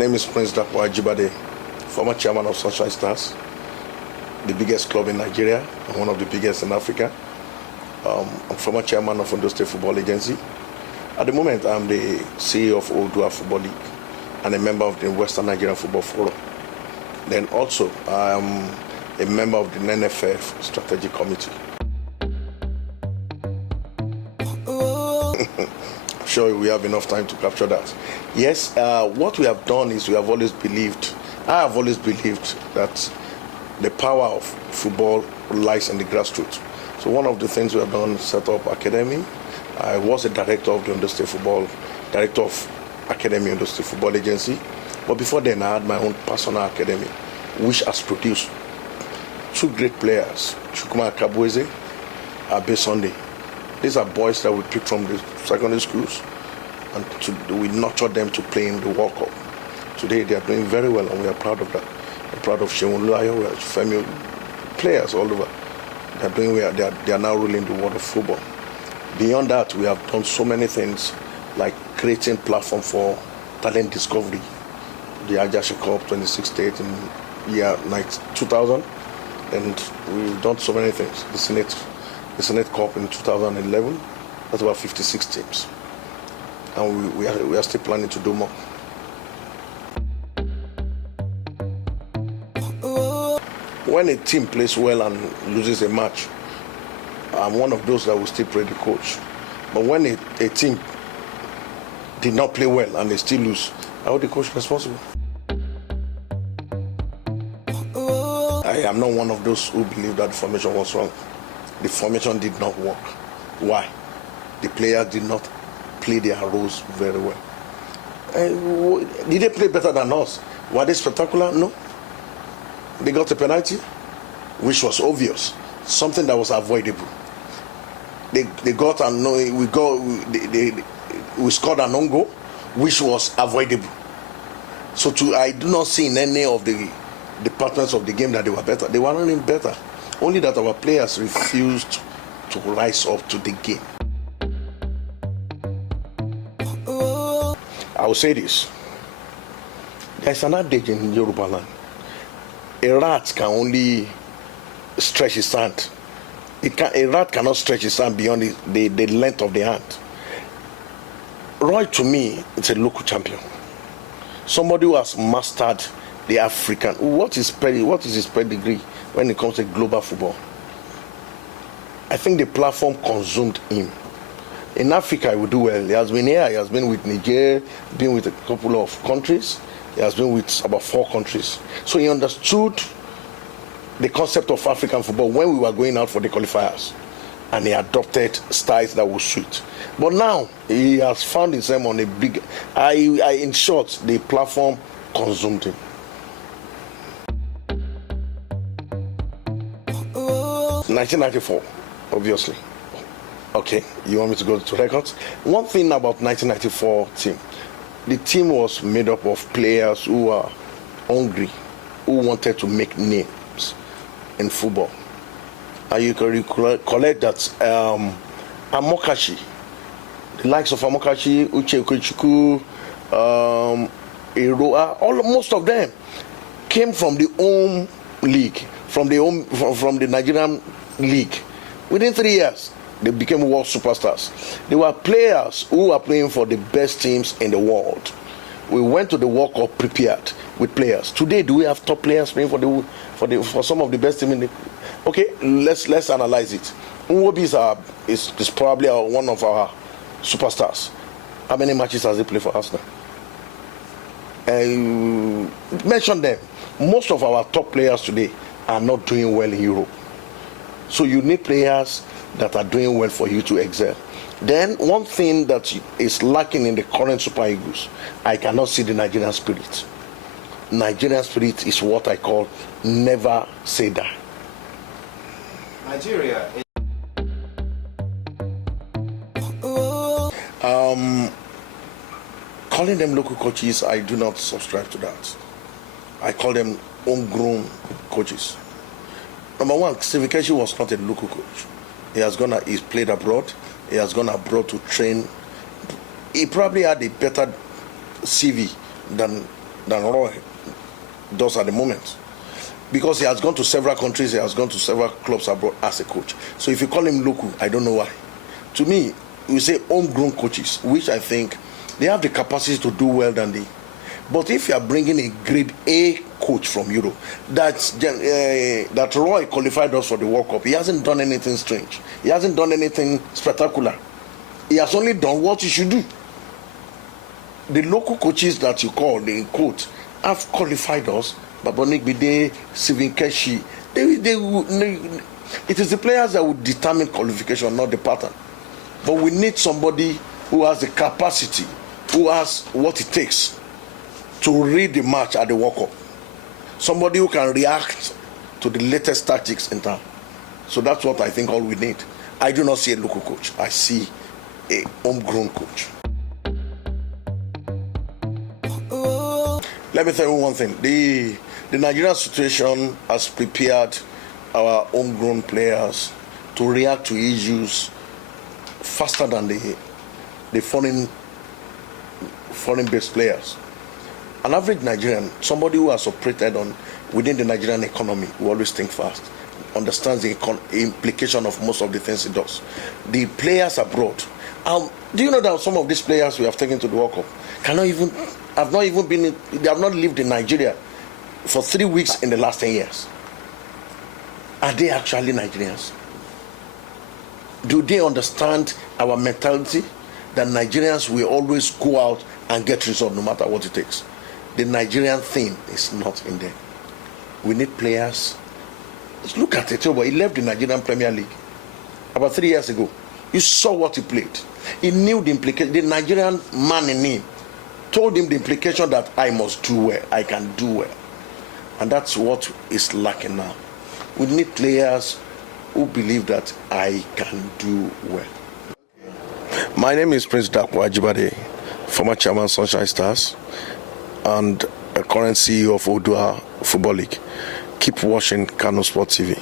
My name is Prince Dapo Ajibade, former chairman of Sunshine Stars, the biggest club in Nigeria and one of the biggest in Africa. I'm former chairman of Ondo State Football Agency. At the moment, I'm the CEO of Odua Football League and a member of the Western Nigerian Football Forum. Then also, I'm a member of the NFF Strategic Committee. I'm sure we have enough time to capture that. Yes, what we have done is I have always believed that the power of football lies in the grassroots. So one of the things we have done is set up academy. I was a director of the Ondo State director of Academy Ondo State Football Agency. But before then, I had my own personal academy, which has produced two great players, Chukwuma Akabueze, Abe Sunday. These are boys that we picked from the secondary schools, and we nurtured them to play in the World Cup. Today, they are doing very well, and we are proud of that. We're proud of Shemun Layo, Femi, players all over. They are doing well. They are now ruling the world of football. Beyond that, we have done so many things, like creating platform for talent discovery. The Ajashi Cup 2016 in year 2000, and we've done so many things. The Senate Cup in 2011, that's about 56 teams. And we are still planning to do more. When a team plays well and loses a match, I'm one of those that will still praise the coach. But when a team did not play well and they still lose, I hold the coach responsible. I am not one of those who believe that the formation was wrong. The formation did not work. Why? The players did not play their roles very well. Did they play better than us? Were they spectacular? No. They got a penalty, which was obvious, something that was avoidable. They got we scored an own goal, which was avoidable. So I do not see in any of the departments of the game that they were better. They were not even better. Only that our players refused to rise up to the game. I will say this. There's an adage in Yoruba land. A rat can only stretch his hand. A rat cannot stretch his hand beyond the length of the hand. Roy, to me, it's a local champion. Somebody who has mastered the African. What is his pedigree when it comes to global football? I think the platform consumed him. In Africa, he will do well. He has been here. He has been with Niger, been with a couple of countries. He has been with about 4 countries. So he understood the concept of African football when we were going out for the qualifiers. And he adopted styles that would suit. But now, he has found himself on a big... in short, the platform consumed him. 1994, obviously. Okay, you want me to go to records? One thing about 1994 team, the team was made up of players who were hungry, who wanted to make names in football. And you can recollect that Amokachi, the likes of Amokachi, Uche Okechukwu, Eroa, most of them came from the home league, from the Nigerian league. Within 3 years, they became world superstars. They were players who were playing for the best teams in the world. We went to the World Cup prepared with players. Today, do we have top players playing for some of the best teams in the? Okay, let's analyze it. Nwobi is probably one of our superstars. How many matches has he played for us now? Mention them. Most of our top players today are not doing well in Europe. So you need players that are doing well for you to excel. Then one thing that is lacking in the current Super Eagles, I cannot see the Nigerian spirit. Nigerian spirit is what I call never say die. Nigeria. Calling them local coaches, I do not subscribe to that. I call them homegrown coaches. Number one, Steve Keshi was not a local coach. He's played abroad. He has gone abroad to train. He probably had a better CV than than Roy does at the moment. Because he has gone to several countries, he has gone to several clubs abroad as a coach. So if you call him local, I don't know why. To me, we say homegrown coaches, which I think they have the capacity to do well than they. But if you are bringing a grade A coach from Europe, that Roy qualified us for the World Cup, he hasn't done anything strange. He hasn't done anything spectacular. He has only done what he should do. The local coaches that you call, in quote, have qualified us. Babonik Bide, Sivin Keshi. It is the players that will determine qualification, not the pattern. But we need somebody who has the capacity, who has what it takes to read the match at the World Cup. Somebody who can react to the latest tactics in town. So that's what I think all we need. I do not see a local coach. I see a homegrown coach. Let me tell you one thing. The Nigerian situation has prepared our homegrown players to react to issues faster than the foreign-based players. An average Nigerian, somebody who has operated within the Nigerian economy, will always think fast, understands the implication of most of the things he does. The players abroad, do you know that some of these players we have taken to the World Cup they have not lived in Nigeria for 3 weeks in the last 10 years? Are they actually Nigerians? Do they understand our mentality that Nigerians will always go out and get results no matter what it takes? The Nigerian thing is not in there. We need players. Let's look at it. He left the Nigerian Premier League about 3 years ago. You saw what he played. He knew the implication. The Nigerian man in him told him the implication that I must do well, I can do well. And that's what is lacking now. We need players who believe that I can do well. My name is Prince Dapo Ajibade, former chairman Sunshine Stars and a current CEO of Odua Football League. Keep watching Kanu Sport TV.